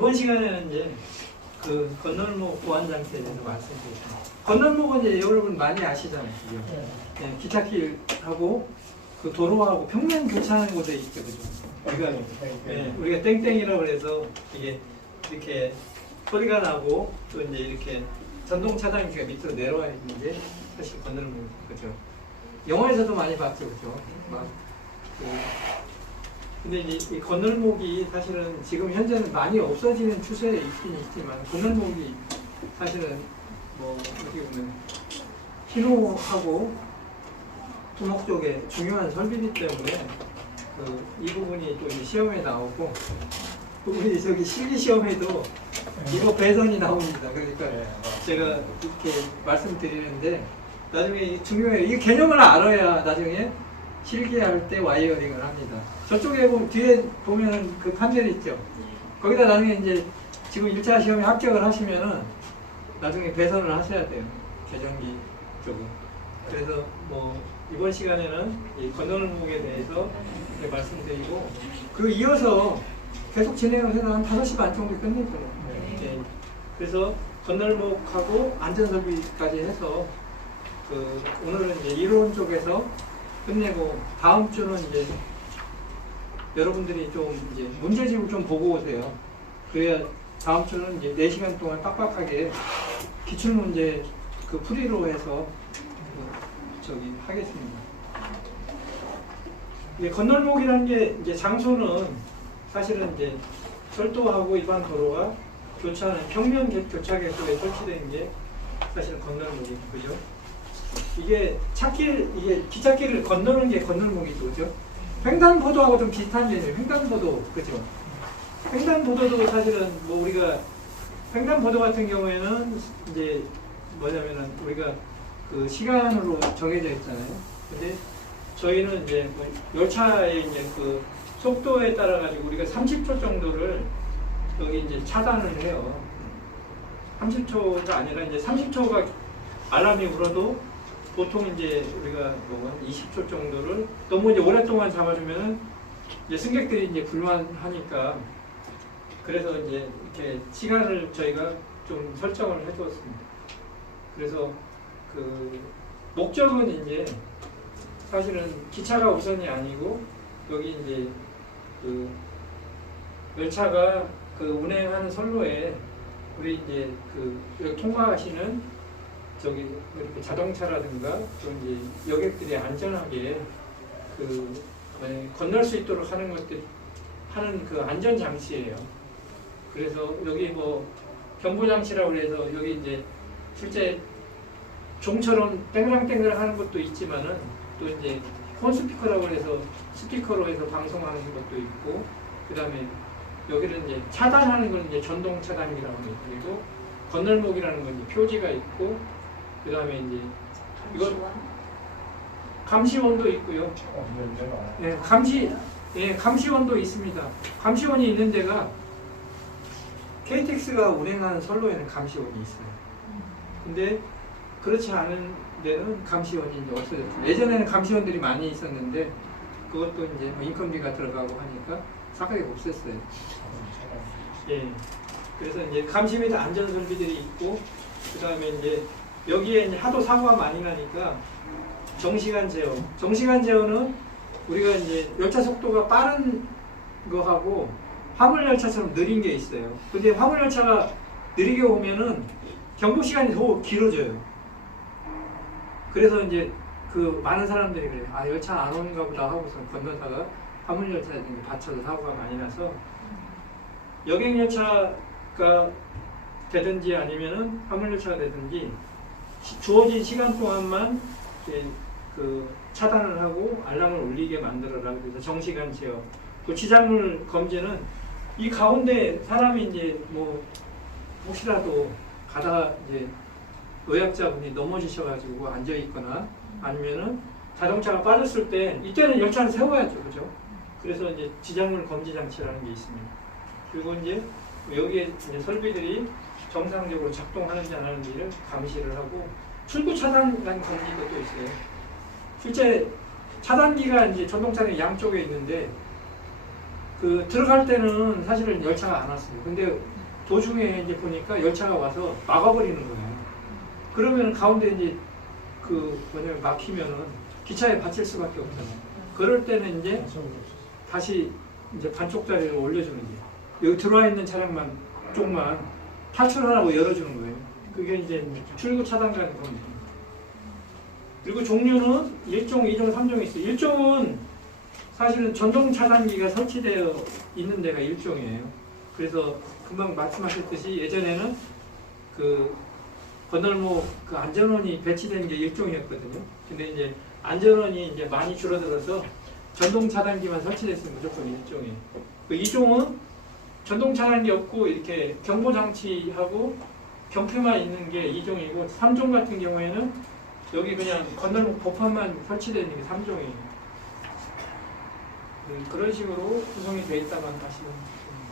이번 시간에는 이제 그 건널목 보안 장치에 대해서 말씀드리겠습니다. 건널목은 이제 여러분 많이 아시잖아요. 그죠? 네, 기찻길하고 그 도로하고 평면 교차하는 곳에 있죠. 그죠? 우리가 땡땡이라고 해서 이게 이렇게 소리가 나고 또 이제 이렇게 전동 차단기가 밑으로 내려와 있는 게 사실 건널목, 그죠? 영화에서도 많이 봤죠. 그죠? 막 근데 이제 이 건널목이 사실은 지금 현재는 많이 없어지는 추세에 있긴 있지만, 건널목이 사실은 뭐 어떻게 보면 신호하고 도목 쪽에 중요한 설비이기 때문에 이 부분이 또 이제 시험에 나오고, 부분이 저기 실기 시험에도 이거 배선이 나옵니다. 그러니까 제가 이렇게 말씀드리는데 나중에 중요해요. 이 개념을 알아야 나중에 실기할 때 와이어링을 합니다. 저쪽에 보면 뒤에 보면 그 판넬 있죠. 거기다 나중에 이제 지금 1차 시험에 합격을 하시면은 나중에 배선을 하셔야 돼요. 계정기 쪽은. 그래서 뭐 이번 시간에는 이 건널목에 대해서 말씀드리고, 그 이어서 계속 진행을 해서 한 5시 반 정도 끝낼 거예요. 네. 그래서 건널목하고 안전설비까지 해서 오늘은 이제 이론 쪽에서 끝내고, 다음 주는 이제 여러분들이 좀 이제 문제집을 좀 보고 오세요. 그래야 다음 주는 이제 4시간 동안 빡빡하게 기출문제 그 풀이로 해서 하겠습니다. 건널목이라는 게 이제 장소는 사실은 이제 철도하고 일반 도로가 교차하는 평면 교차계 속에 설치된 게 사실은 건널목이, 그죠? 이게 이게 기찻길을 건너는 게 건널목이죠, 그죠? 횡단보도하고 좀 비슷한 개념이에요. 횡단보도, 그죠? 횡단보도도 사실은 뭐 우리가 횡단보도 같은 경우에는 이제 뭐냐면은 우리가 그 시간으로 정해져 있잖아요. 근데 저희는 이제 뭐 열차의 이제 그 속도에 따라 가지고 우리가 30초 정도를 여기 이제 차단을 해요. 30초가 아니라 이제 30초가 알람이 울어도 보통 이제 우리가 뭐 20초 정도를 너무 이제 오랫동안 잡아주면은 이제 승객들이 이제 불만하니까, 그래서 이제 이렇게 시간을 저희가 좀 설정을 해두었습니다. 그래서 그 목적은 이제 사실은 기차가 우선이 아니고, 여기 이제 그 열차가 그 운행하는 선로에 우리 이제 그 통과하시는 저기 이렇게 자동차라든가 또 이제 여객들이 안전하게 건널 수 있도록 하는 것들 하는 그 안전 장치예요. 그래서 여기 뭐 경보 장치라고 해서 여기 이제 실제 종처럼 땡랑땡랑 하는 것도 있지만은, 또 이제 폰 스피커라고 해서 스피커로 해서 방송하는 것도 있고, 그 다음에 여기는 이제 차단하는 건 이제 전동 차단기라고 하는 게 있고, 건널목이라는 건 이제 표지가 있고, 그 다음에 이제 이거 감시원도 있고요. 네, 감시원도 있습니다. 감시원이 있는 데가 KTX가 운행하는 선로에는 감시원이 있어요. 근데 그렇지 않은 데는 감시원이 이제 없어졌죠. 예전에는 감시원들이 많이 있었는데 그것도 이제 인건비가 들어가고 하니까 사각이 없앴어요. 예. 그래서 이제 감시 및 안전 설비들이 있고, 그 다음에 이제 여기에 이제 하도 사고가 많이 나니까 정시간 제어. 정시간 제어는 우리가 이제 열차 속도가 빠른 거하고 화물 열차처럼 느린 게 있어요. 근데 화물 열차가 느리게 오면은 경보 시간이 더 길어져요. 그래서 이제 그 많은 사람들이 그래요. 아, 열차 안 오는가 보다 하고서 건너다가 화물 열차에 받쳐서 사고가 많이 나서, 여객 열차가 되든지 아니면은 화물 열차가 되든지 주어진 시간 동안만 그 차단을 하고 알람을 울리게 만들어라. 그래서 정시간 제어. 또 지작물 검지는 이 가운데 사람이 이제 뭐 혹시라도 가다가 이제 노약자분이 넘어지셔가지고 앉아 있거나 아니면은 자동차가 빠졌을 때 이때는 열차를 세워야죠, 그죠? 그래서 이제 지작물 검지 장치라는 게 있습니다. 그리고 이제 여기에 이제 설비들이 정상적으로 작동하는지 안 하는지를 감시를 하고, 출구 차단이라는 검지도 또 있어요. 실제 차단기가 이제 전동 차량 양쪽에 있는데 그 들어갈 때는 사실은 열차가 안 왔어요. 근데 도중에 이제 보니까 열차가 와서 막아버리는 거예요. 그러면 가운데 이제 그 뭐냐면 막히면은 기차에 받칠 수밖에 없잖아요. 그럴 때는 이제 다시 이제 반쪽짜리를 올려주는 게 여기 들어와 있는 차량만 쪽만 탈출하라고 열어주는 거예요. 그게 이제 출구 차단가는 겁니다. 그리고 종류는 1종, 2종, 3종이 있어요. 1종은 사실은 전동 차단기가 설치되어 있는 데가 1종이에요. 그래서 금방 말씀하셨듯이 예전에는 그 건널목 그 안전원이 배치된 게 1종이었거든요. 근데 이제 안전원이 이제 많이 줄어들어서 전동 차단기만 설치됐으면 무조건 1종이에요. 그 2종은 전동 차단기 없고 이렇게 경보 장치하고 경표만 있는 게 2종이고 3종 같은 경우에는 여기 그냥 건널목 보판만 설치되어 있는 게 3종이에요. 그런 식으로 구성이 되어 있다만 하시면 됩니다.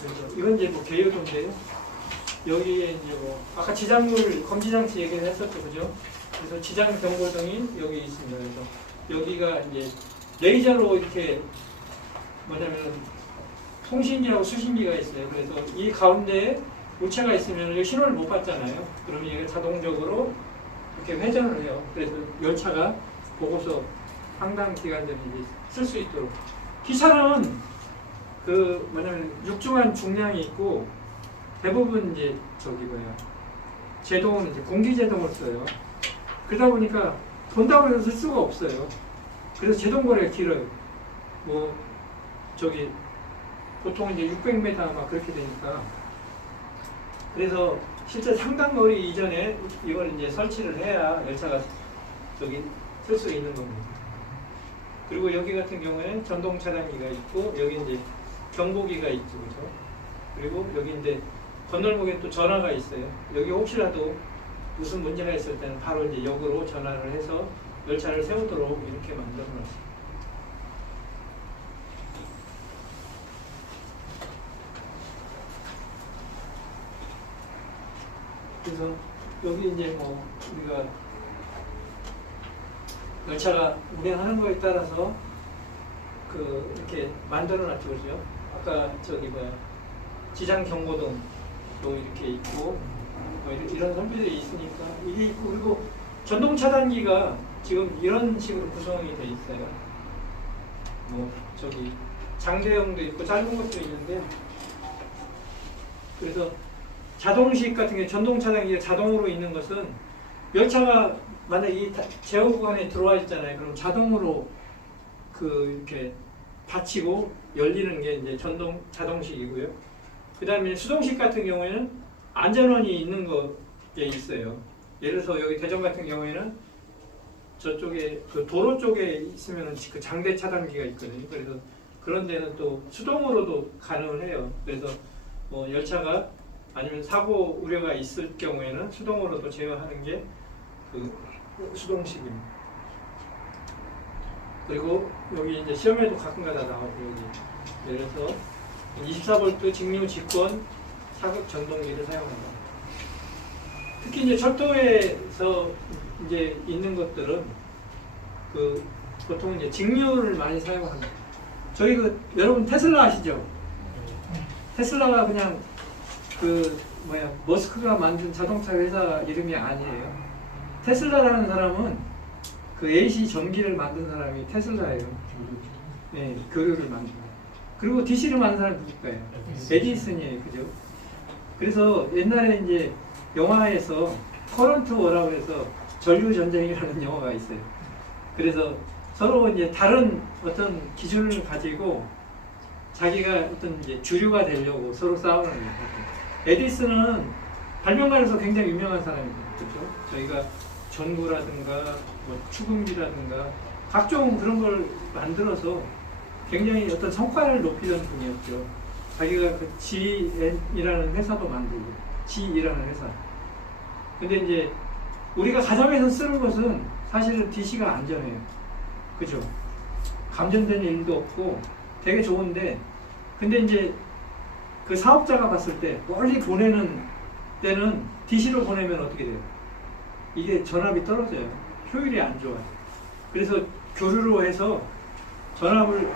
그래서 이건 이제 뭐 개요도인데요. 여기에 이제 뭐 아까 지장물 검지 장치 얘기를 했었죠, 그죠? 그래서 지장 경고등이 여기 있습니다. 그래서 여기가 이제 레이저로 이렇게 뭐냐면 통신기하고 수신기가 있어요. 그래서 이 가운데에 우체가 있으면 신호를 못 받잖아요. 그러면 이게 자동적으로 이렇게 회전을 해요. 그래서 열차가 보고서 상당 기간 전에 쓸 수 있도록. 기차는 그 뭐냐면 육중한 중량이 있고 대부분 이제 저기 뭐야 제동은 이제 공기 제동을 써요. 그러다 보니까 돈다고 해서 쓸 수가 없어요. 그래서 제동 거리가 길어요. 뭐 저기 보통 이제 600m 막 그렇게 되니까. 그래서 실제 상당 거리 이전에 이걸 이제 설치를 해야 열차가 저기 쓸 수 있는 겁니다. 그리고 여기 같은 경우에는 전동 차단기가 있고 여기 이제 경보기가 있죠, 그죠? 그리고 여기 이제 건널목에 또 전화가 있어요. 여기 혹시라도 무슨 문제가 있을 때는 바로 이제 역으로 전화를 해서 열차를 세우도록 이렇게 만들어 놨어요. 그래서 여기 이제 뭐 우리가 열차가 운행하는 거에 따라서 그 이렇게 만들어 놨죠, 그죠? 아까 저기 뭐야 지장 경고등도 이렇게 있고 뭐 이런 선비들이 있으니까 이게 있고 그리고 전동 차단기가 지금 이런 식으로 구성이 돼 있어요. 뭐 저기 장대형도 있고 짧은 것도 있는데 그래서 자동식 같은 게 전동 차단기가 자동으로 있는 것은 열차가 만약 이 제어 구간에 들어와 있잖아요. 그럼 자동으로 그 이렇게 닫히고 열리는 게 이제 자동식이고요. 그 다음에 수동식 같은 경우에는 안전원이 있는 것에 있어요. 예를 들어서 여기 대전 같은 경우에는 저쪽에 그 도로 쪽에 있으면 그 장대 차단기가 있거든요. 그래서 그런 데는 또 수동으로도 가능을 해요. 그래서 뭐 열차가 아니면 사고 우려가 있을 경우에는 수동으로도 제어하는 게 그 수동식입니다. 그리고 여기 이제 시험에도 가끔가다 나오고 여기 예를 들어서 24V 직류 직권 사극 전동기를 사용한다. 특히 이제 철도에서 이제 있는 것들은 그 보통 이제 직류를 많이 사용합니다. 저희 그 여러분 테슬라 아시죠? 테슬라가 그냥 그 뭐야 머스크가 만든 자동차 회사 이름이 아니에요. 테슬라라는 사람은 그 AC 전기를 만든 사람이 테슬라예요. 네, 교류를 만든. 그리고 DC를 만든 사람이 누굴까요? 에디슨이에요, 그죠? 그래서 옛날에 이제 영화에서 커런트 워라고 해서 전류 전쟁이라는 영화가 있어요. 그래서 서로 이제 다른 어떤 기준을 가지고 자기가 어떤 이제 주류가 되려고 서로 싸우는 거예요. 에디슨은 발명가로서 굉장히 유명한 사람이에요, 그렇죠? 저희가 전구라든가 뭐 축음기라든가 각종 그런 걸 만들어서 굉장히 어떤 성과를 높이던 분이었죠. 자기가 그 GM이라는 회사도 만들고 G이라는 회사. 근데 이제 우리가 가정에서 쓰는 것은 사실은 DC가 안전해요. 그죠? 감전되는 일도 없고 되게 좋은데 근데 이제 그 사업자가 봤을 때 멀리 보내는 때는 DC로 보내면 어떻게 돼요? 이게 전압이 떨어져요. 효율이 안 좋아요. 그래서 교류로 해서 전압을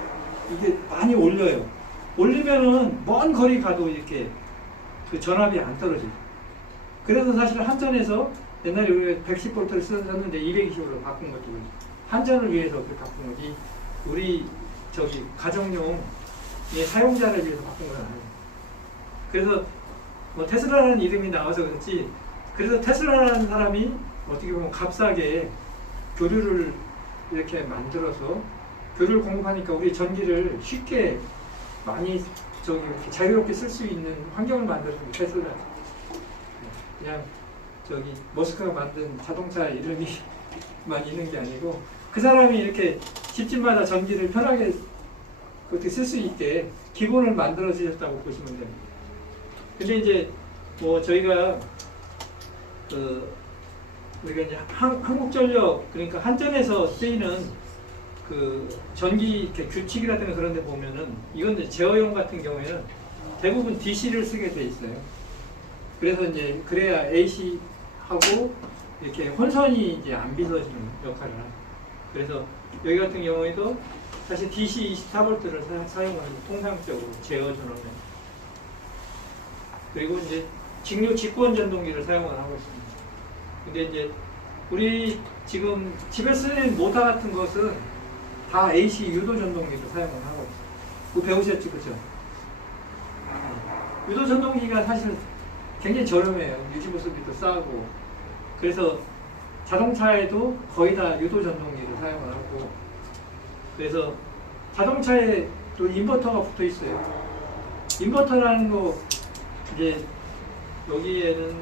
이게 많이 올려요. 올리면은 먼 거리 가도 이렇게 그 전압이 안 떨어져요. 그래서 사실 한전에서 옛날에 우리가 110V를 썼는데 220으로 바꾼 것도 한전을 위해서 그렇게 바꾼 거지, 우리 저기 가정용 사용자를 위해서 바꾼 건 아니에요. 그래서 뭐 테슬라라는 이름이 나와서 그렇지, 그래서 테슬라라는 사람이 어떻게 보면 값싸게 교류를 이렇게 만들어서 교류를 공급하니까 우리 전기를 쉽게 많이 저기 이렇게 자유롭게 쓸 수 있는 환경을 만들어준 게 테슬라. 그냥 저기 머스크가 만든 자동차 이름이만 있는 게 아니고 그 사람이 이렇게 집집마다 전기를 편하게 그렇게 쓸 수 있게 기본을 만들어 주셨다고 보시면 됩니다. 근데 이제 뭐 저희가 우리가 이제 한국전력, 그러니까 한전에서 쓰이는 그 전기 이렇게 규칙이라든가 그런 데 보면은 이건 이제 제어용 같은 경우에는 대부분 DC를 쓰게 돼 있어요. 그래서 이제 그래야 AC하고 이렇게 혼선이 이제 안 빚어지는 역할을 하죠. 그래서 여기 같은 경우에도 사실 DC 24V를 사용하는 통상적으로 제어 전원에, 그리고 이제 직류 직권 전동기를 사용을 하고 있습니다. 근데 이제 우리 지금 집에 쓰는 모터 같은 것은 다 AC 유도 전동기를 사용을 하고 있어요. 그거 배우셨죠, 그죠? 유도 전동기가 사실 굉장히 저렴해요. 유지보수비도 싸고. 그래서 자동차에도 거의 다 유도 전동기를 사용을 하고, 그래서 자동차에 또 인버터가 붙어 있어요. 인버터라는 거 이제 여기에는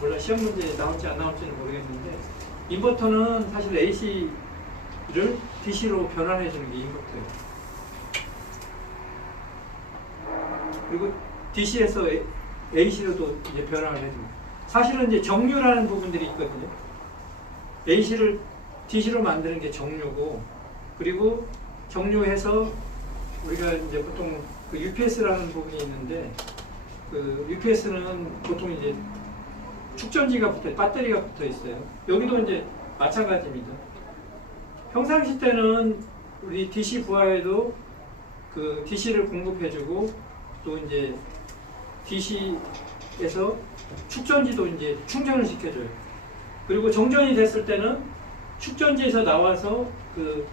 몰라 시험 문제에 나올지 안 나올지는 모르겠는데, 인버터는 사실 AC를 DC로 변환해 주는 게 인버터예요. 그리고 DC에서 AC로도 이제 변환을 해줍니다. 사실은 이제 정류라는 부분들이 있거든요. AC를 DC로 만드는 게 정류고, 그리고 정류해서 우리가 이제 보통 그 UPS라는 부분이 있는데, 그 UPS는 보통 이제 축전지가 붙어, 배터리가 붙어 있어요. 여기도 이제 마찬가지입니다. 평상시 때는 우리 DC 부하에도 그 DC를 공급해주고, 또 이제 DC에서 축전지도 이제 충전을 시켜줘요. 그리고 정전이 됐을 때는 축전지에서 나와서 그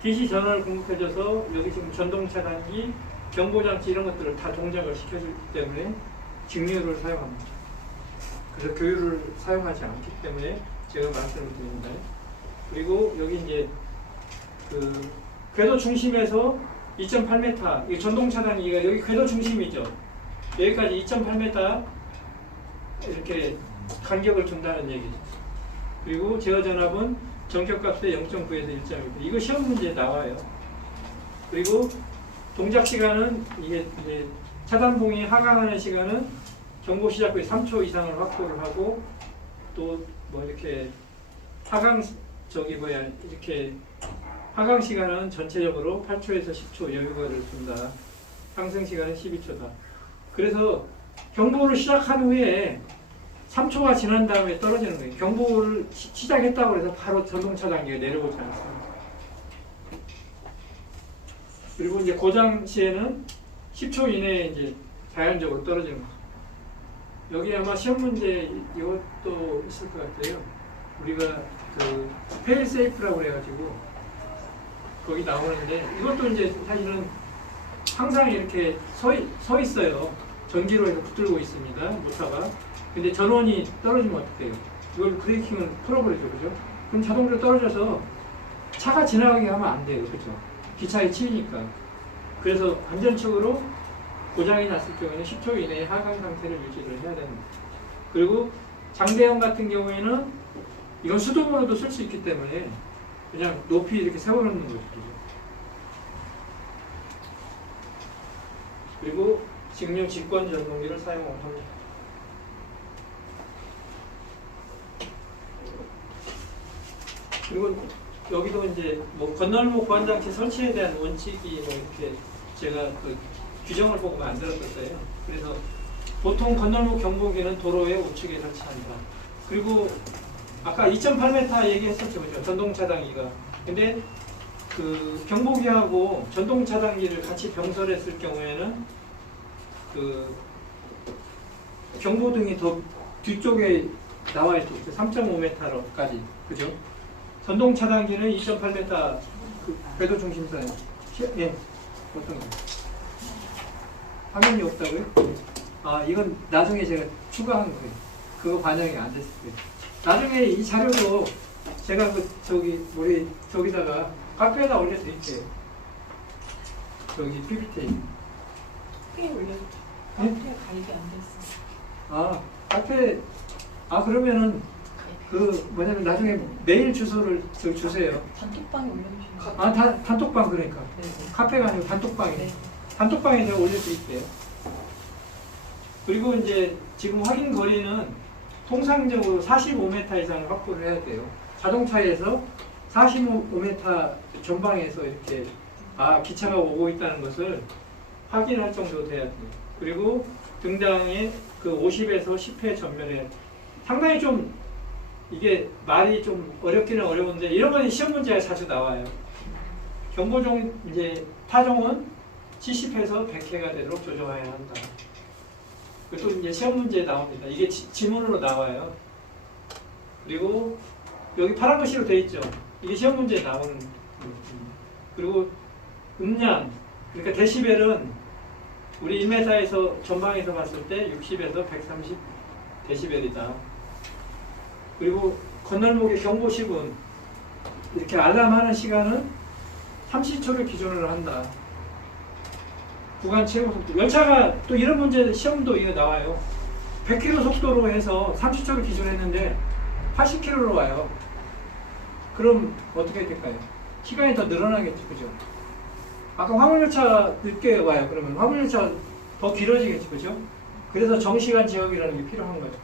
DC 전원을 공급해줘서 여기 지금 전동차단기, 경보장치 이런 것들을 다 동작을 시켜주기 때문에 직류를 사용합니다. 그래서 교류를 사용하지 않기 때문에 제가 말씀을 드립니다. 그리고 여기 이제 그 궤도 중심에서 2.8m, 이 전동차단기가 여기 궤도 중심이죠. 여기까지 2.8m 이렇게 간격을 둔다는 얘기죠. 그리고 제어 전압은 정격값의 0.9에서 1.1. 이거 시험 문제에 나와요. 그리고 동작 시간은 이게 이제 차단봉이 하강하는 시간은 경보 시작 후에 3초 이상을 확보를 하고, 또 뭐 이렇게 하강 이렇게 하강 시간은 전체적으로 8초에서 10초 여유가를 둔다. 상승 시간은 12초다. 그래서 경보를 시작한 후에 3초가 지난 다음에 떨어지는 거예요. 경보를 시작했다고 해서 바로 전동차 단계가 내려오지 않습니다. 그리고 이제 고장 시에는 10초 이내에 이제 자연적으로 떨어지는 거죠. 여기 아마 시험 문제 이것도 있을 것 같아요. 우리가 그 페일 세이프라고 그래가지고 거기 나오는데, 이것도 이제 사실은 항상 이렇게 서 있어요. 전기로 해서 붙들고 있습니다, 모터가. 근데 전원이 떨어지면 어떡해요? 이걸 브레이킹을 풀어버리죠, 그죠? 그럼 자동으로 떨어져서 차가 지나가게 하면 안 돼요, 그죠? 기차에 치이니까. 그래서 안전적으로 고장이 났을 경우에는 10초 이내에 하강 상태를 유지를 해야 됩니다. 그리고 장대형 같은 경우에는 이건 수동으로도 쓸 수 있기 때문에 그냥 높이 이렇게 세워놓는 거죠. 그리고 직류 직권 전동기를 사용합니다. 그리고 여기도 이제 뭐 건널목 보안장치 설치에 대한 원칙이 뭐 이렇게 제가 그 규정을 보고 만들었었어요. 그래서 보통 건널목 경보기는 도로의 우측에 설치한다. 그리고 아까 2.8m 얘기했었죠, 그죠? 전동 차단기가. 근데 그 경보기하고 전동 차단기를 같이 병설했을 경우에는 그 경보등이 더 뒤쪽에 나와 있죠. 3.5m까지. 그죠? 전동 차단기는 2.8m 그 궤도 중심선에. 예. 어떤 거? 화면이 없다고요? 아, 이건 나중에 제가 추가한 거예요. 그거 반영이 안 됐을 거예요. 나중에 이 자료도 제가 우리 저기다가 카페에다 올려드릴게요. 여기 PPT. 카페에 올려줘. 네? 카페에 가입이 안 됐어. 아, 카페. 아, 그러면은 뭐냐면 나중에 메일 주소를 주세요. 단톡방에 올려주시면 돼요. 아, 단톡방 그러니까. 네. 카페가 아니고 단톡방에. 네. 단톡방에 제가 올려드릴게요. 그리고 이제 지금 확인 거리는 통상적으로 45m 이상을 확보를 해야 돼요. 자동차에서 45m 전방에서 이렇게 기차가 오고 있다는 것을 확인할 정도 돼야 돼요. 그리고 등당에 그 50에서 10회 전면에 상당히 좀 이게 말이 좀 어렵기는 어려운데 이런 건 시험 문제가 자주 나와요. 경보종 이제 타종은 70회에서 100회가 되도록 조정해야 한다. 또 이제 시험 문제에 나옵니다. 이게 지문으로 나와요. 그리고 여기 파란 글씨로 되어 있죠. 이게 시험 문제에 나오는. 그리고 음량, 그러니까 데시벨은 우리 1m에서 전방에서 봤을 때 60에서 130 데시벨이다. 그리고 건널목의 경보시분, 이렇게 알람하는 시간은 30초를 기준으로 한다. 구간 최고 속도. 열차가 또 이런 문제 시험도 이거 나와요. 100km 속도로 해서 30초를 기준으로 했는데 80km로 와요. 그럼 어떻게 될까요? 시간이 더 늘어나겠죠, 그죠? 아까 화물열차가 늦게 와요. 그러면 화물열차가 더 길어지겠죠, 그죠? 그래서 정시간 제어이라는 게 필요한 거죠.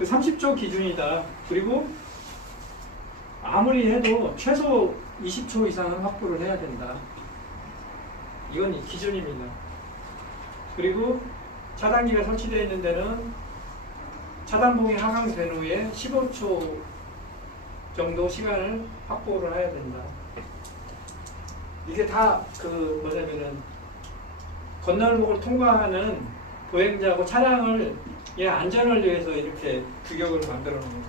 30초 기준이다. 그리고 아무리 해도 최소 20초 이상은 확보를 해야 된다. 이건 기준입니다. 그리고 차단기가 설치되어 있는 데는 차단봉이 하강된 후에 15초 정도 시간을 확보를 해야 된다. 이게 다 뭐냐면은 건널목을 통과하는 보행자하고 차량을 안전을 위해서 이렇게 규격을 만들어 놓은 거예요.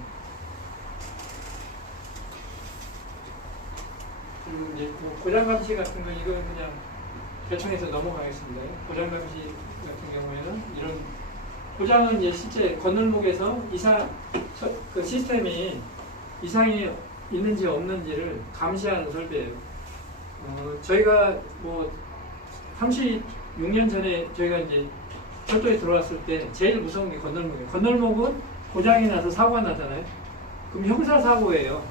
그리고 이제 고장감시 같은 건 이건 그냥 대충해서 넘어가겠습니다. 고장감시 같은 경우에는 이런 고장은 이제 실제 건널목에서 그 시스템이 이상이 있는지 없는지를 감시하는 설비예요. 저희가 36년 전에 저희가 이제 철도에 들어왔을 때 제일 무서운 게 건널목이에요. 건널목은 고장이 나서 사고가 나잖아요. 그럼 형사사고예요.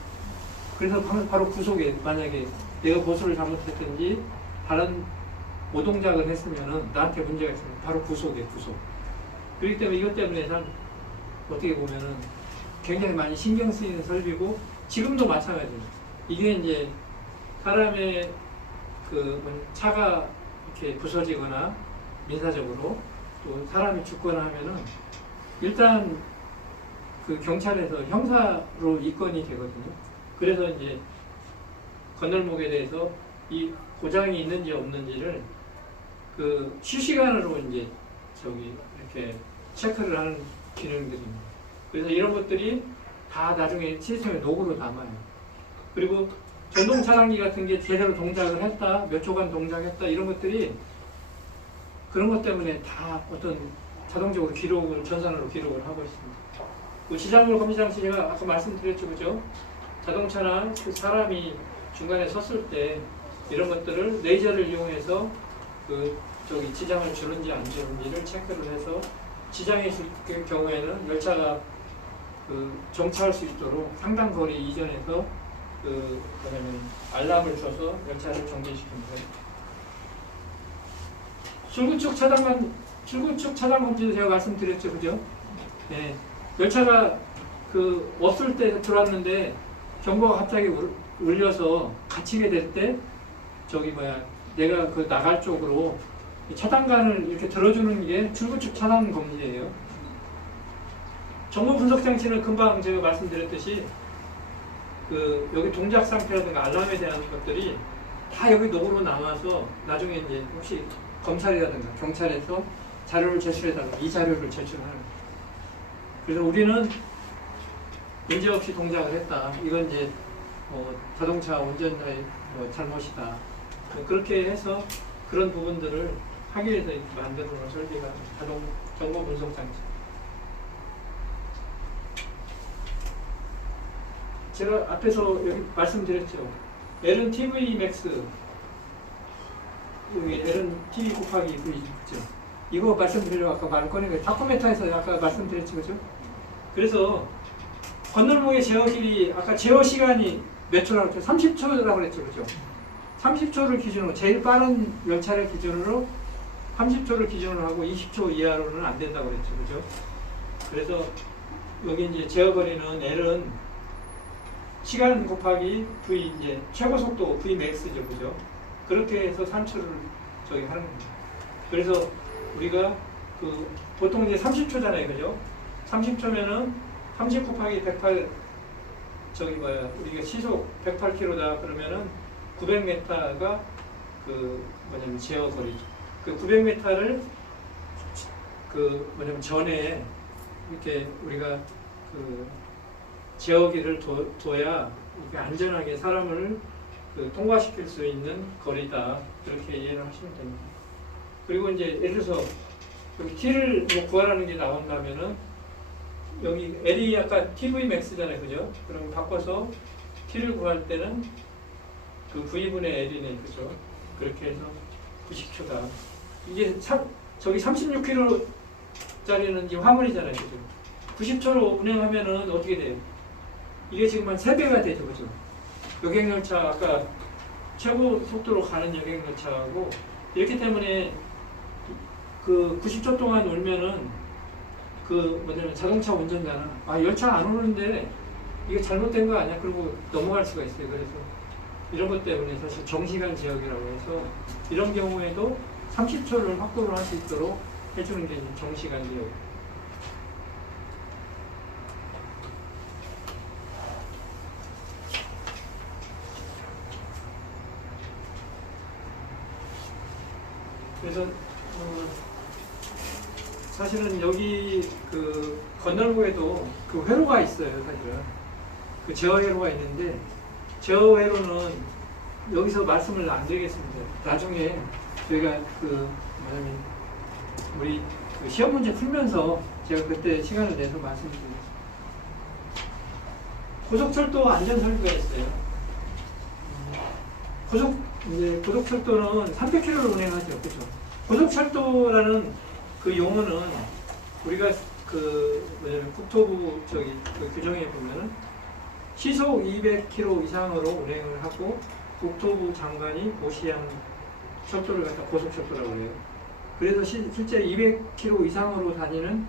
그래서 바로 구속에, 만약에 내가 보수를 잘못했든지 다른 오동작을 했으면은 나한테 문제가 있으면 바로 구속이에요, 구속. 그렇기 때문에 이것 때문에 난 어떻게 보면은 굉장히 많이 신경 쓰이는 설비고 지금도 마찬가지예요. 이게 이제 사람의 차가 이렇게 부서지거나 민사적으로 또 사람이 죽거나 하면은 일단 그 경찰에서 형사로 입건이 되거든요. 그래서 이제 건널목에 대해서 이 고장이 있는지 없는지를 실시간으로 이제 이렇게 체크를 하는 기능들입니다. 그래서 이런 것들이 다 나중에 시스템에 로그로 남아요. 그리고 전동 차단기 같은 게 제대로 동작을 했다, 몇 초간 동작했다 이런 것들이 그런 것 때문에 다 어떤 자동적으로 전산으로 기록을 하고 있습니다. 그 지상물 검시 장치 제가 아까 말씀드렸죠, 그죠? 자동차나 사람이 중간에 섰을 때 이런 것들을 레이저를 이용해서 지장을 주는지 안 주는지를 체크를 해서 지장이 있을 경우에는 열차가 정차할 수 있도록 상당 거리 이전에서 뭐냐면 알람을 줘서 열차를 정지시킵니다. 출구축 차단 검지도 제가 말씀드렸죠, 그죠? 네. 열차가 없을 때 들어왔는데 경보가 갑자기 울려서 갇히게 될 때 내가 나갈 쪽으로 차단관을 이렇게 들어주는 게 출구축 차단 검지예요. 정보 분석 장치는 금방 제가 말씀드렸듯이 그 여기 동작 상태라든가 알람에 대한 것들이 다 여기 녹으로 남아서 나중에 이제 혹시 검찰이라든가 경찰에서 자료를 제출해달라고 이 자료를 제출하는 거예요. 그래서 우리는 문제 없이 동작을 했다. 이건 이제 자동차 운전자의 잘못이다. 그렇게 해서 그런 부분들을 하기 위해서 만들어 놓은 설비가 자동 정보 분석 장치. 제가 앞에서 여기 말씀드렸죠. L은 TV 맥스, 여기 L은 TV 곱하기 V, 그죠? 이거 말씀드리려고 아까 말 꺼낸 타코메타에서 아까 말씀드렸죠, 그죠? 그래서 건널목의 제어 길이 아까 제어 시간이 몇 초라고 했죠? 30초라고 그랬죠, 그죠? 30초를 기준으로 제일 빠른 열차를 기준으로 30초를 기준으로 하고 20초 이하로는 안 된다고 그랬죠, 그죠? 그래서 여기 이제 제어 거리는 L은 시간 곱하기 V 이제 최고 속도 V max죠, 그죠? 그렇게 해서 산출을 저기 하는 겁니다. 그래서 우리가 그 보통 이제 30초잖아요, 그죠? 30초면은 30 곱하기 108 저기 뭐야 우리가 시속 108km다 그러면은 900m가 그 뭐냐면 제어 거리죠. 그 900m를 그 뭐냐면 전에 이렇게 우리가 그 제어기를 둬야 이렇게 안전하게 사람을 그 통과시킬 수 있는 거리다. 그렇게 이해를 하시면 됩니다. 그리고 이제 예를 들어서 여기 T를 뭐 구하라는 게 나온다면은 여기 L이 아까 TV max잖아요, 그죠? 그럼 바꿔서 T를 구할 때는 그 V분의 L이네, 그죠? 그렇게 해서 90초다. 이게 저기 36km짜리는 이 화물이잖아요, 그죠? 90초로 운행하면은 어떻게 돼요? 이게 지금 한 3배가 되죠, 그죠? 여객열차, 아까 최고 속도로 가는 여객열차하고, 이렇기 때문에 그 90초 동안 울면은 그 뭐냐면 자동차 운전자는 열차 안 오는데 이게 잘못된 거 아니야? 그러고 넘어갈 수가 있어요. 그래서 이런 것 때문에 사실 정시간 제어기라고 해서 이런 경우에도 30초를 확보를 할 수 있도록 해주는 게 정시간 제어. 그래서 사실은 여기 그 건널구에도 그 회로가 있어요, 사실은. 그 제어 회로가 있는데 제어 회로는 여기서 말씀을 안 드리겠습니다. 나중에 저희가 그 뭐냐면 우리 그 시험 문제 풀면서 제가 그때 시간을 내서 말씀드리겠습니다. 고속철도 안전설비가 있어요. 고속철도는 300km를 운행하죠, 그렇죠? 고속철도라는 그 용어는 우리가 그 뭐냐면 국토부 저기 그 규정에 보면은 시속 200km 이상으로 운행을 하고 국토부 장관이 고시한 철도를 갖다 고속철도라고 그래요. 그래서 실제 200km 이상으로 다니는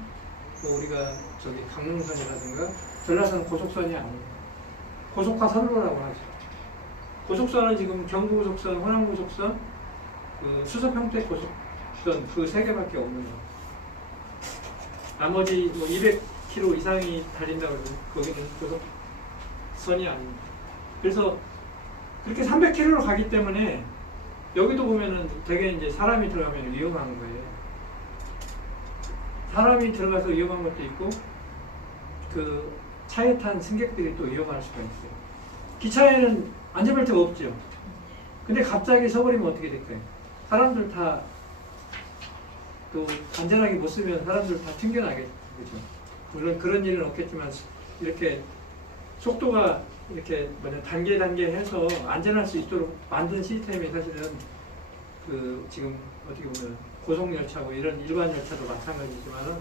뭐 우리가 저기 강릉선이라든가 전라선 고속선이 아니에요. 고속화 선로라고 하죠. 고속선은 지금 경부고속선, 호남고속선, 그 수서평택 고속선 그 3개밖에 없는 거. 나머지 뭐 200km 이상이 달린다고 해도 거기는 고속선이 아닙니다. 그래서 그렇게 300km로 가기 때문에 여기도 보면은 되게 이제 사람이 들어가면 위험한 거예요. 사람이 들어가서 위험한 것도 있고 그 차에 탄 승객들이 또 위험할 수가 있어요. 기차에는 안전벨트가 없죠. 근데 갑자기 서버리면 어떻게 될까요? 사람들 다 또 안전하게 못 쓰면 사람들 다 튕겨나겠죠. 그렇죠? 물론 그런 일은 없겠지만 이렇게 속도가 이렇게 단계 해서 안전할 수 있도록 만든 시스템이 사실은 그 지금 어떻게 보면 고속열차고 이런 일반 열차도 마찬가지지만은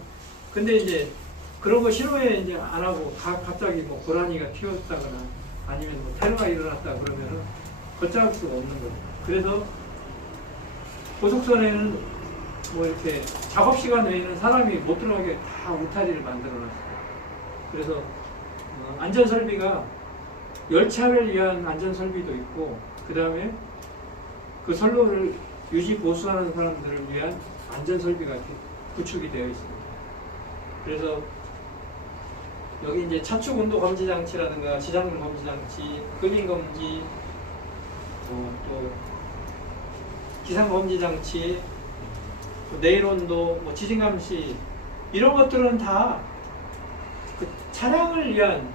근데 이제 그런 거 신호에 이제 안 하고 갑자기 뭐 고라니가 튀었다거나 아니면 뭐 테러가 일어났다 그러면은 걷잡을 수가 없는 거예요. 그래서 고속선에는 뭐 이렇게 작업 시간 외에는 사람이 못 들어가게 다 울타리를 만들어 놨어요. 그래서 안전 설비가 열차를 위한 안전 설비도 있고 그 다음에 그 선로를 유지 보수하는 사람들을 위한 안전 설비가 이렇게 구축이 되어 있습니다. 그래서 여기 이제 차축 온도 검지 장치라든가 지작물 검지 장치, 흡인 검지, 또 기상 검지 장치, 또 내일 온도, 뭐 지진 감시 이런 것들은 다 그 차량을 위한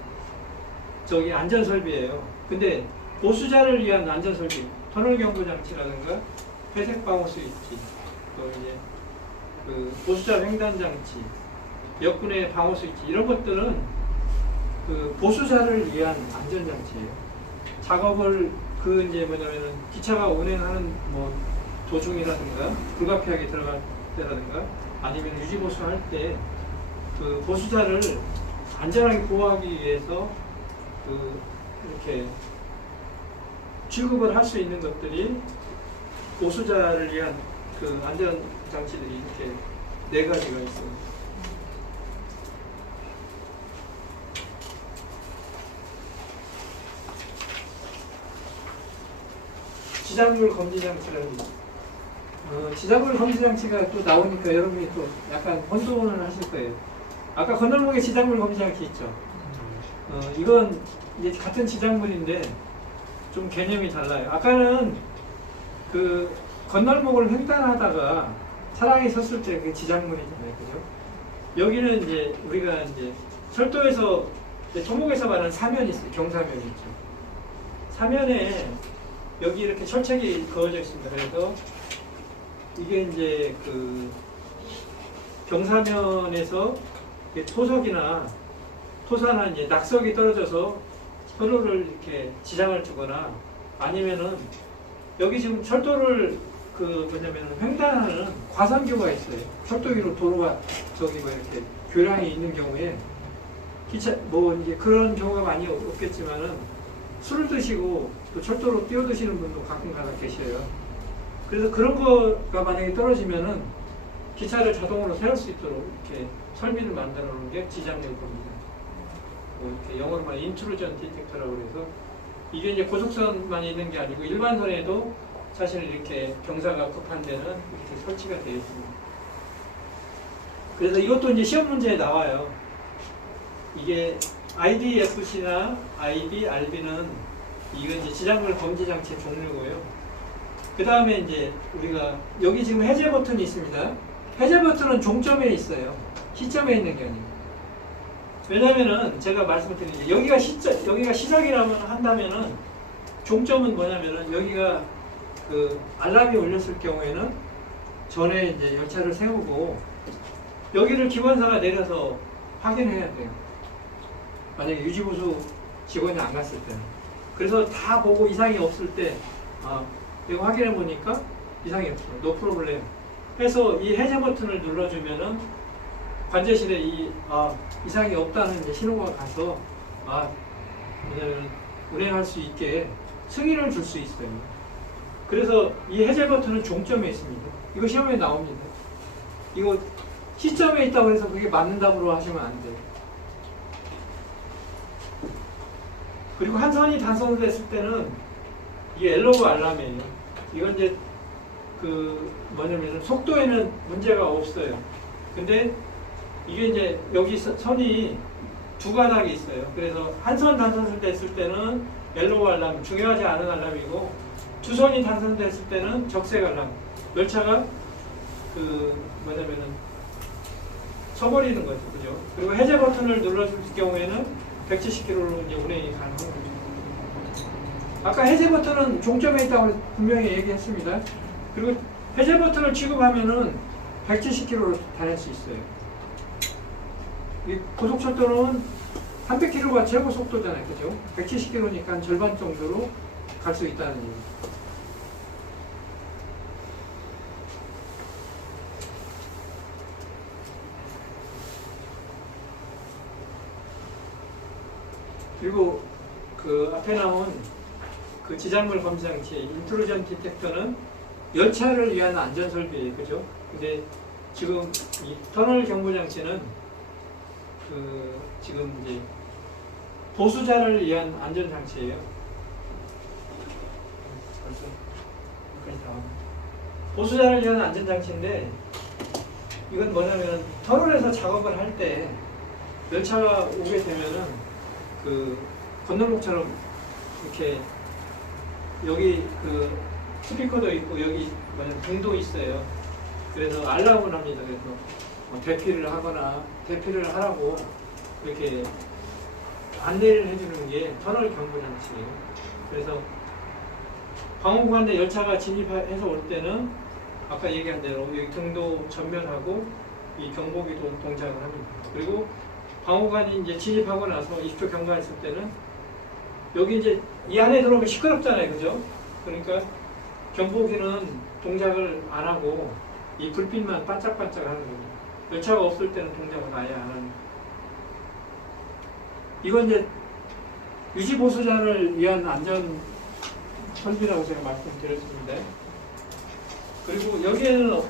저기 안전 설비예요. 근데 보수자를 위한 안전 설비, 터널 경보 장치라든가 회색 방호 스위치, 또 이제 그 보수자 횡단 장치, 역군의 방호 스위치 이런 것들은 그 보수자를 위한 안전 장치예요. 작업을 그 이제 뭐냐면은 기차가 운행하는 뭐 도중이라든가 불가피하게 들어갈 때라든가 아니면 유지 보수할 때 그 보수자를 안전하게 보호하기 위해서 그 이렇게 취급을 할 수 있는 것들이 보수자를 위한 그 안전 장치들이 이렇게 4가지가 있습니다. 지작물 검지 장치라는 거. 지작물 검지 장치가 또 나오니까 여러분이 또 약간 혼돈을 하실 거예요. 아까 건널목에 지작물 검지 장치 있죠. 이건 이제 같은 지작물인데 좀 개념이 달라요. 아까는 그 건널목을 횡단하다가 차량이 섰을 때 그게 지작물이잖아요, 그죠? 여기는 이제 우리가 이제 철도에서 토목에서 말하는 사면이 있어요. 경사면이 있죠. 사면에 여기 이렇게 철책이 그어져 있습니다. 그래서 이게 이제 그 경사면에서 토석이나 토사나 이제 낙석이 떨어져서 서로를 이렇게 지장을 주거나 아니면은 여기 지금 철도를 그 뭐냐면 횡단하는 과선교가 있어요. 철도 위로 도로가 저기 뭐 이렇게 교량이 있는 경우에 기차 뭐 이제 그런 경우가 많이 없겠지만은 술을 드시고 또 철도로 뛰어드시는 분도 가끔 가다 계셔요. 그래서 그런 거가 만약에 떨어지면은 기차를 자동으로 세울 수 있도록 이렇게 설비를 만들어 놓은 게 지장물 겁니다. 뭐 이렇게 영어로 말하면 인트루전 디텍터라고 그래서 이게 이제 고속선만 있는 게 아니고 일반선에도 사실 이렇게 경사가 급한 데는 이렇게 설치가 되어 있습니다. 그래서 이것도 이제 시험 문제에 나와요. 이게 IDFC나 IBRB는 이건 이제 지작물 검지 장치 종류고요. 그 다음에 이제 우리가 여기 지금 해제 버튼이 있습니다. 해제 버튼은 종점에 있어요. 시점에 있는 게 아니고. 왜냐면은 제가 말씀드린 게 여기가 시작이라면 한다면은 종점은 뭐냐면은 여기가 그 알람이 울렸을 경우에는 전에 이제 열차를 세우고 여기를 기관사가 내려서 확인해야 돼요. 만약에 유지보수 직원이 안 갔을 때는. 그래서 다 보고 이상이 없을 때, 이거 확인해 보니까 이상이 없어요. 노 프로블렘. 해서 이 해제 버튼을 눌러주면은 관제실에 이상이 없다는 이제 신호가 가서, 뭐냐면 운행할 수 있게 승인을 줄 수 있어요. 그래서 이 해제 버튼은 종점에 있습니다. 이거 시험에 나옵니다. 이거 시점에 있다고 해서 그게 맞는다고 하시면 안 돼요. 그리고 한 선이 단선됐을 때는 이게 엘로브 알람이에요. 이건 이제 그 뭐냐면 속도에는 문제가 없어요. 근데 이게 이제 여기 선이 두 가닥이 있어요. 그래서 한 선 단선됐을 때는 엘로브 알람, 중요하지 않은 알람이고 두 선이 단선됐을 때는 적색 알람. 열차가 그 뭐냐면은 서버리는 거죠, 그죠? 그리고 해제 버튼을 눌러줄 경우에는 170km로 이제 운행이 가능한 거죠. 아까 해제 버튼은 종점에 있다고 분명히 얘기했습니다. 그리고 해제 버튼을 취급하면은 170km로 다닐 수 있어요. 이 고속철도는 300km가 최고 속도잖아요, 그죠? 170km니까 절반 정도로 갈 수 있다는 얘기입니다. 그리고 그 앞에 나온 그 지작물 검지 장치, 인트루전 디텍터는 열차를 위한 안전 설비예요, 그죠? 근데 지금 이 터널 경보 장치는 그 지금 이제 보수자를 위한 안전 장치예요. 벌써 여기까지 다 왔네. 보수자를 위한 안전 장치인데 이건 뭐냐면 터널에서 작업을 할 때 열차가 오게 되면은 그 건널목처럼 이렇게 여기 그 스피커도 있고 여기 뭐냐 등도 있어요. 그래서 알람을 합니다. 그래서 뭐 대피를 하거나 대피를 하라고 이렇게 안내를 해주는 게 터널 경보 장치예요. 그래서 방호구간에 열차가 진입해서 올 때는 아까 얘기한 대로 여기 등도 전면하고 이 경보기도 동작을 합니다. 그리고 방호구간이 이제 진입하고 나서 20초 경과했을 때는 여기 이제 이 안에 들어오면 시끄럽잖아요, 그죠? 그러니까 경보기는 동작을 안 하고 이 불빛만 반짝반짝 하는 겁니다. 열차가 없을 때는 동작을 아예 안 합니다. 이건 이제 유지보수자를 위한 안전 설비라고 제가 말씀드렸습니다. 그리고 여기에는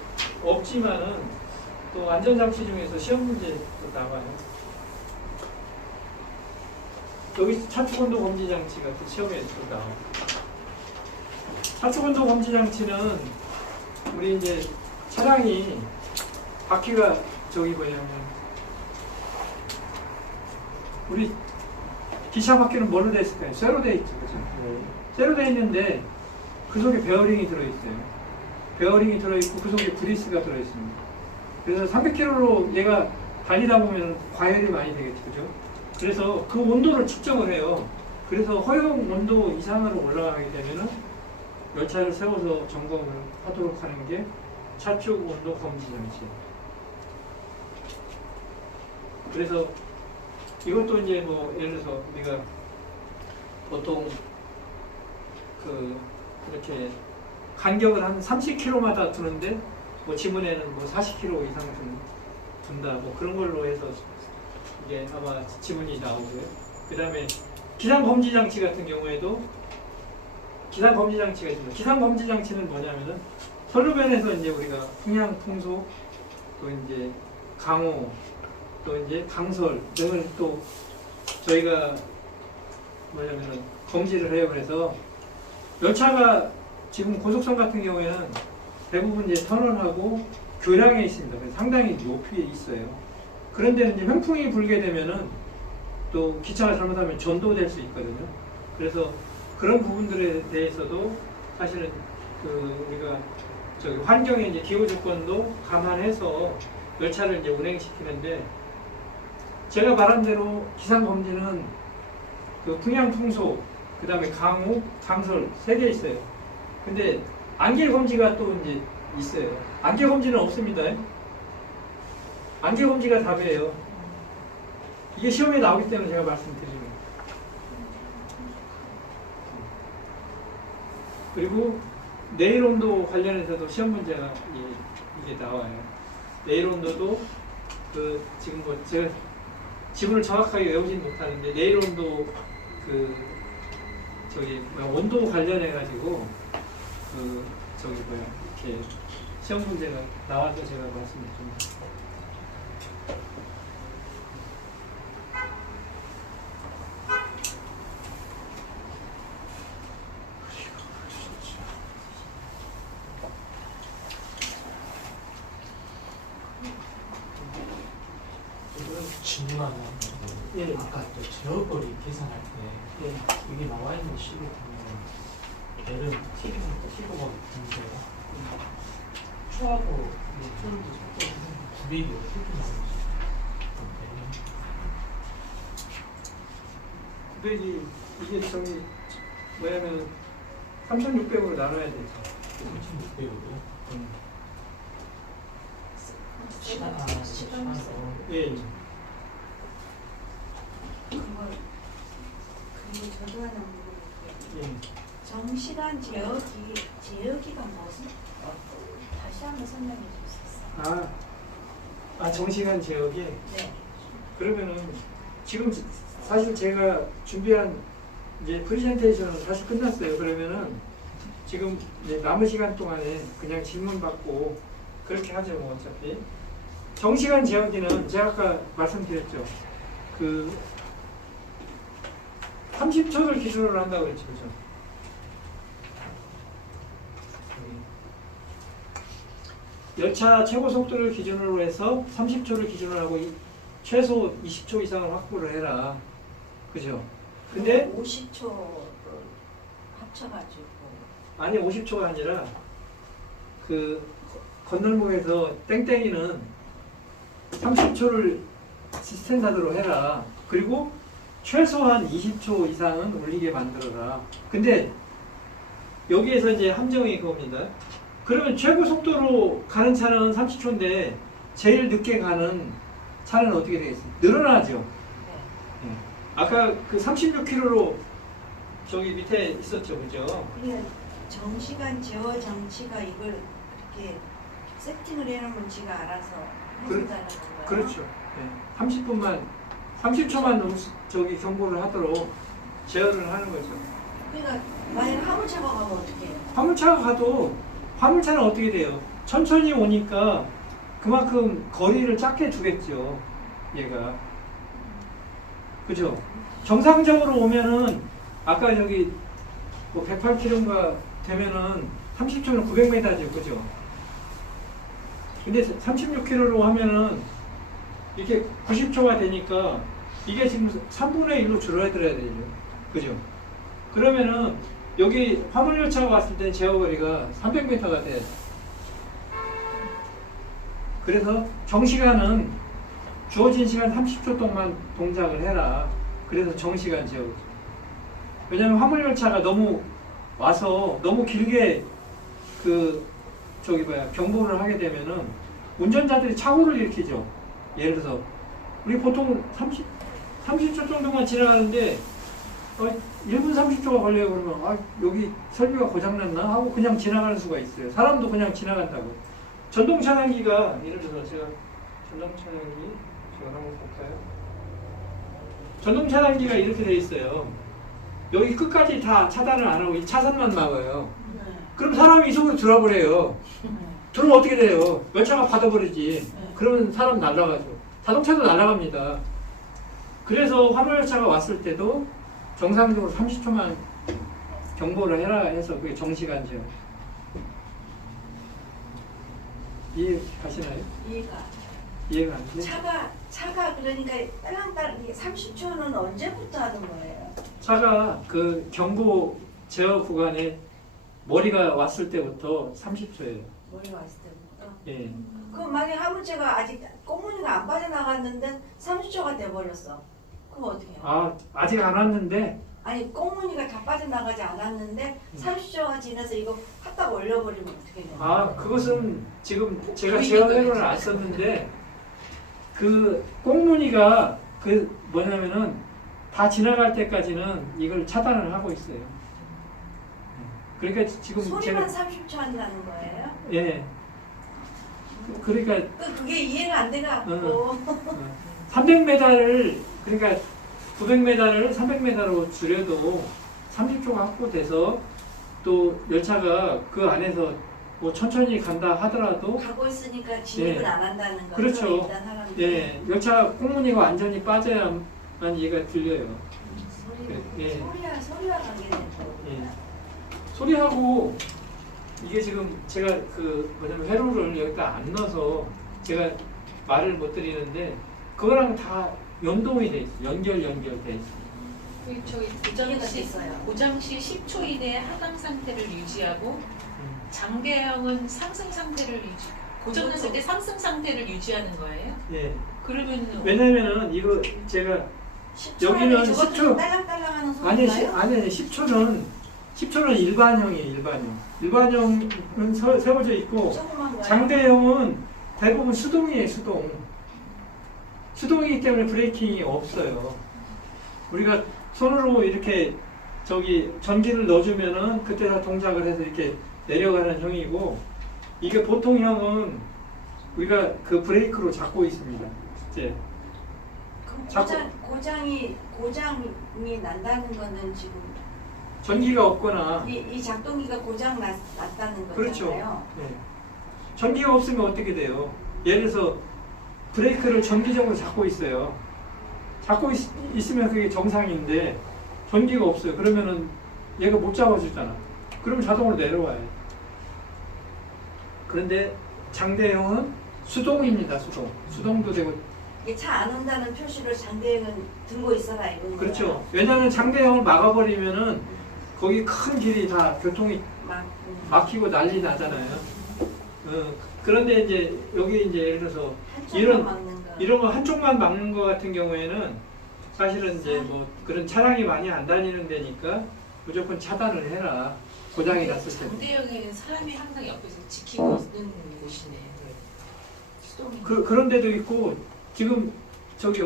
없지만은 또 안전장치 중에서 시험 문제도 나와요. 여기 차축온도 검지 장치가 또 시험에 또 나와요. 차축온도 검지 장치는 우리 이제 차량이 바퀴가 저기 뭐냐면 우리 기차 바퀴는 뭘로 돼 있을까요? 쇠로 돼 있죠, 그죠? 쇠로 돼 있는데 그 속에 베어링이 들어있어요. 베어링이 들어있고 그 속에 그리스가 들어있습니다. 그래서 300km로 얘가 달리다 보면 과열이 많이 되겠죠, 그죠? 그래서 그 온도를 측정을 해요. 그래서 허용 온도 이상으로 올라가게 되면은 열차를 세워서 점검을 하도록 하는 게 차축 온도 검지 장치예요. 그래서 이것도 이제 뭐 예를 들어서 우리가 보통 그 이렇게 간격을 한 30km마다 두는데 뭐 지문에는 뭐 40km 이상 둔다 뭐 그런 걸로 해서 이게 아마 지문이 나오고요. 그 다음에 기상 검지 장치 같은 경우에도 기상 검지 장치가 있습니다. 기상 검지 장치는 뭐냐면은 선로변에서 이제 우리가 풍향, 풍속, 또 이제 강호, 또 이제 강설 등을 또 저희가 뭐냐면은 검지를 해요. 그래서 열차가 지금 고속선 같은 경우에는 대부분 이제 터널하고 교량에 있습니다. 그래서 상당히 높이에 있어요. 그런데 이제 횡풍이 불게 되면은 또 기차가 잘못하면 전도될 수 있거든요. 그래서 그런 부분들에 대해서도 사실은 그 우리가 저기 환경의 이제 기후 조건도 감안해서 열차를 이제 운행시키는데 제가 말한 대로 기상 검지는 그 풍향 풍속, 그 다음에 강호, 강설 3개 있어요. 근데 안개 검지가 또 이제 있어요. 안개 검지는 없습니다. 안개 검지가 답이에요. 이게 시험에 나오기 때문에 제가 말씀드리는 거예요. 그리고 내일 온도 관련해서도 시험 문제가 이게 나와요. 내일 온도도 그 지금 뭐 제가 지문을 정확하게 외우진 못하는데 내일 온도 그 저기 뭐야 온도 관련해 가지고 그 저기 뭐야 이렇게 시험 문제가 나와서 제가 말씀드립니다. 질문 하나. 예. 아까 또 제어거리 계산할 때 예. 이게 나와 있는 식으로 보면 얘를 TV가 있는데 초하고 트롤도 속도 900이 어떻게 나오지? 900이 이게 저기 뭐냐면 3,600으로 나눠야 되죠. 3600이고요. 시간으로. 예. 그거 저도 하나 물어볼게요. 예. 정시간 제어기가 뭐지? 다시 한번 설명해 주셨어요. 정시간 제어기. 네. 그러면은 지금 사실 제가 준비한 이제 프레젠테이션은 사실 끝났어요. 그러면은 지금 이제 남은 시간 동안에 그냥 질문 받고 그렇게 하죠. 뭐 어차피 정시간 제어기는 제가 아까 말씀드렸죠. 그 30초를 기준으로 한다고 그랬죠. 그죠? 열차 최고 속도를 기준으로 해서 30초를 기준으로 하고 최소 20초 이상을 확보를 해라. 그죠? 근데 50초를 합쳐가지고 아니 50초가 아니라 그 건널목에서 땡땡이는 30초를 스탠다드로 해라. 그리고 최소한 20초 이상은 올리게 만들어라. 근데 여기에서 이제 함정이 그겁니다. 그러면 최고 속도로 가는 차는 30초인데 제일 늦게 가는 차는 어떻게 되겠어요? 늘어나죠. 네. 아까 그 36km로 저기 밑에 있었죠, 그죠? 그래 정시간 제어 장치가 이걸 그렇게 세팅을 해놓으면 지가 알아서 해준다는 건가요? 그렇죠. 30분만, 30초만 저기 경보를 하도록 제어를 하는 거죠. 그러니까 만약 화물차가 가면 어떻게 해요? 화물차가 가도 화물차는 어떻게 돼요? 천천히 오니까 그만큼 거리를 작게 두겠죠. 얘가. 그죠? 정상적으로 오면은 아까 저기 뭐 108km가 되면은 30초면 900m죠. 그죠? 근데 36km로 하면은 이렇게 90초가 되니까 이게 지금 3분의 1로 줄어들어야 되죠. 그죠? 그러면은 여기 화물열차가 왔을 때 제어거리가 300m가 돼. 그래서 정시간은 주어진 시간 30초 동안 동작을 해라. 그래서 정시간 제어거리. 왜냐면 화물열차가 너무 와서 너무 길게 경보를 하게 되면은 운전자들이 착오를 일으키죠. 예를 들어서 우리 보통 30초 정도만 지나가는데 1분 30초가 걸려요. 그러면 여기 설비가 고장났나 하고 그냥 지나가는 수가 있어요. 사람도 그냥 지나간다고. 전동 차량기가 예를 들어서 제가 전동 차량기 제가 한번 볼까요? 전동 차량기가 이렇게 돼 있어요. 여기 끝까지 다 차단을 안 하고 이 차선만 막아요. 네. 그럼 사람이 이속으로 들어버려요. 들어오면 어떻게 돼요? 열차가 받아버리지. 그러면 사람 날아가죠. 자동차도 날아갑니다. 그래서 화물열차가 왔을 때도 정상적으로 30초만 경보를 해라 해서 그게 정시간제요. 이해 가시나요? 이해가 안 돼? 차가 그러니까 딸랑딸랑 30초는 언제부터 하는 거예요? 차가 그 경보 제어 구간에 머리가 왔을 때부터 30초예요. 머리가 왔을 때부터? 예. 그럼 만약 화물차가 아직 꽁무니가 안 빠져나갔는데 30초가 돼버렸어. 그럼 어떻게 해요? 아직 안 왔는데 아니 꽁무니가 다 빠져나가지 않았는데 30초가 지나서 이거 갖다 올려버리면 어떻게 돼요? 그것은 지금 제가 제어 회로를 안 썼는데 그 꽁무니가 뭐냐면은 다 지나갈 때까지는 이걸 차단을 하고 있어요. 그러니까 지금 소리만 30초 한다는 거예요? 예. 그러니까 그게 이해가 안 돼갖고 300m를 그러니까 900m를 300m로 줄여도 30초가 확보돼서 또 열차가 그 안에서 뭐 천천히 간다 하더라도 가고 있으니까 진입을 예. 안 한다는 거죠. 그렇죠. 일단 사람들이. 예, 열차 꽁무니가 완전히 빠져야만 얘가 들려요. 예. 소리와 관계된 거구나. 예. 소리하고 이게 지금 제가 뭐냐면 회로를 여기다 안 넣어서 제가 말을 못 드리는데 그거랑 다 연동이 돼 있어요. 연결돼 있어요. 저희 이해가 됐어요. 고장 시 10초 이내에 하강 상태를 유지하고 장대형은 상승 상태를 고장났을 때 상승 상태를 유지하는 거예요? 예. 그러면 왜냐면은 이거 제가 10초 여기는 안에 저것도 10초. 딸랑딸랑하는 아니 소리인가요? 10초는 일반형이에요. 일반형은 세워져 있고 조그만 거예요? 장대형은 대부분 수동이에요. 수동이기 때문에 브레이킹이 없어요. 우리가 손으로 이렇게 전기를 넣어주면은 그때 다 동작을 해서 이렇게 내려가는 형이고 이게 보통형은 우리가 그 브레이크로 잡고 있습니다. 이제 그럼 고장이 난다는 거는 지금 전기가 없거나 이 작동기가 고장 났다는 거잖아요. 그렇죠. 네. 전기가 없으면 어떻게 돼요? 예를 들어서 브레이크를 전기적으로 잡고 있어요. 잡고 있으면 그게 정상인데 전기가 없어요. 그러면은 얘가 못 잡아주잖아. 그럼 자동으로 내려와요. 그런데 장대형은 수동입니다. 수동도 되고 이게 차 안 온다는 표시로 장대형은 들고 있어라 이건 거야. 그렇죠. 왜냐하면 장대형을 막아버리면은 거기 큰 길이 다 교통이 막히고 난리 나잖아요. 그런데 이제 여기 이제 예를 들어서 한쪽만 막는 거. 이런 거 한쪽만 막는 거 같은 경우에는 사실은 이제 뭐 그런 차량이 많이 안 다니는 데니까 무조건 차단을 해라. 고장이 났을 때. 장대형에는 사람이 항상 옆에서 지키고 있는 곳이네. 수동이. 그런 데도 있고 지금 저기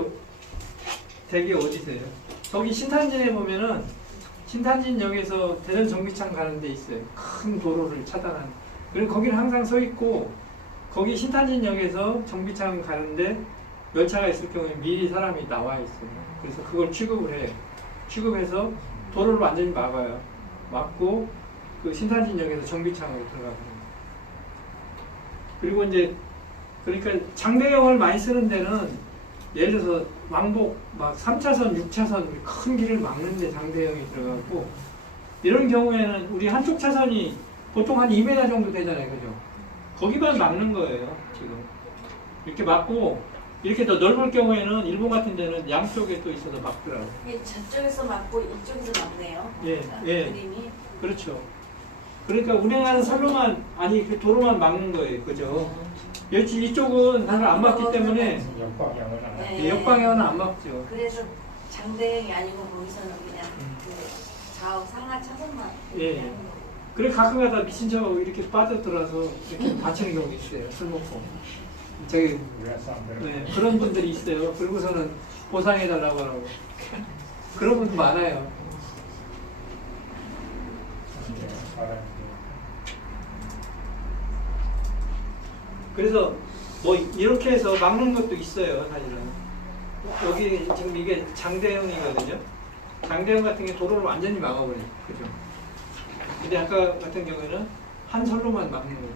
대기 어디세요? 저기 신탄진에 보면은 신탄진역에서 대전 정비창 가는 데 있어요. 큰 도로를 차단한. 그리고 거기는 항상 서 있고 거기 신탄진역에서 정비창 가는데 열차가 있을 경우에 미리 사람이 나와 있어요. 그래서 그걸 취급을 해요. 취급해서 도로를 완전히 막아요. 막고 그 신탄진역에서 정비창으로 들어가고. 그리고 이제 그러니까 장대형을 많이 쓰는 데는 예를 들어서 왕복 막 3차선, 6차선 큰 길을 막는데 장대형이 들어가고 이런 경우에는 우리 한쪽 차선이 보통 한 2m 정도 되잖아요. 그죠? 거기만 막는 거예요. 지금. 이렇게 막고 이렇게 더 넓을 경우에는 일본 같은 데는 양쪽에 또 있어서 막더라고요. 이게 저쪽에서 막고 이쪽에서 막네요. 예, 예. 그림이. 그렇죠. 그러니까 운행하는 선로만 아니 그 도로만 막는 거예요. 그죠? 여기 이쪽은 사실 안 막기 때문에 역방향을 안 네. 역방향은 안 막죠. 그래서 장대형이 아니고 거기서는 그냥 그 좌우 상하 차선만. 예. 하는 거. 그래 가끔가다 미친 척하고 이렇게 빠져들어서 이렇게 다치는 경우 있어요. 술 먹고. 저기 네, 그런 분들이 있어요. 그러고서는 보상해달라고 하고. 그런 분도 많아요. 그래서 뭐 이렇게 해서 막는 것도 있어요. 사실은. 여기 지금 이게 장대형이거든요. 장대형 같은 게 도로를 완전히 막아버려요. 그죠? 근데 아까 같은 경우에는 한 선로만 막는 거예요.